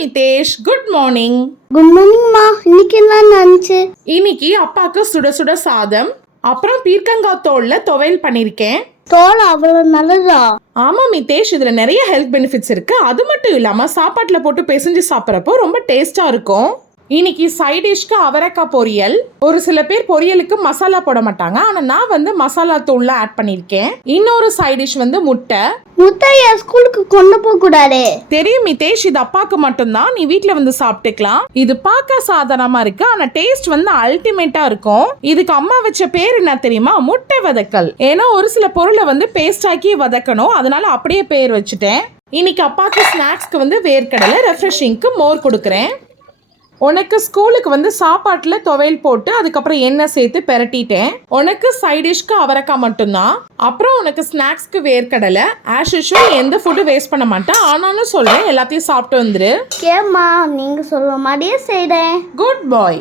Mitesh, good morning. Good மார்னிங்மா. இன்னைக்கு என்ன lunch? இன்னைக்கு அப்பாவுக்கு சுட சுட சாதம், அப்புறம் பீர்க்கங்காய் தோல்ல துவையல் பண்ணிருக்கேன். தோல் அவ்வளவு நல்லதா? ஆமா மிதேஷ், இதுல நிறைய ஹெல்த் பெனிஃபிட்ஸ் இருக்கு. அது மட்டும் இல்லாம சாப்பாட்டுல போட்டு பிசைஞ்சு சாப்பிட்றப்போ ரொம்ப டேஸ்டா இருக்கும். இன்னைக்கு சைட் டிஷ்க்கு அவரைக்காய் பொரியல். ஒரு சில பேர் பொரியலுக்கு மசாலா போட மாட்டாங்க, ஆனா நான் வந்து மசாலா தூள்ல ஆட் பண்ணிருக்கேன். இன்னொரு சைட் டிஷ் வந்து முட்டை. முட்டைய ஸ்கூலுக்கு கொண்டு போக கூடாது. தெரியும் மிதேஷ், இது அப்பாக்கு மட்டும்தான், நீ வீட்ல வந்து சாப்பிட்டுக்கலாம். இது பார்க்க சாதாரணமா இருக்கு, ஆனா டேஸ்ட் வந்து அல்டிமேட்டா இருக்கும். இதுக்கு அம்மா வச்ச பேர் என்ன தெரியுமா? முட்டை வதக்கல். ஏன்னா ஒரு சில பொருளை வந்து பேஸ்ட் ஆக்கி வதக்கணும், அதனால அப்படியே பேர் வச்சுட்டேன். இன்னைக்கு அப்பாக்கு ஸ்நாக்ஸ்க்கு வந்து வேர்க்கடலை, ரெஃப்ரெஷிங்க்கு மோர் கொடுக்குறேன். உனக்கு ஸ்கூலுக்கு வந்து சாப்பாட்டில் துவையல் போட்டு அதுக்கப்புறம் எண்ணெய் சேர்த்து பெரட்டிட்டேன். உனக்கு சைட் டிஷ்க்கு அவரைக்காய் மட்டும்தான். அப்புறம் உனக்கு ஸ்நாக்ஸ்க்கு வேர்க்கடலை. ஆஸ் யூஷுவல் எந்த ஃபுட்டு வேஸ்ட் பண்ண மாட்டேன், ஆனாலும் சொல்றேன் எல்லாத்தையும் சாப்பிட்டு வந்துரு. கேம்மா, நீங்க சொல்ற மாதிரியே செய்றேன். குட் பாய்.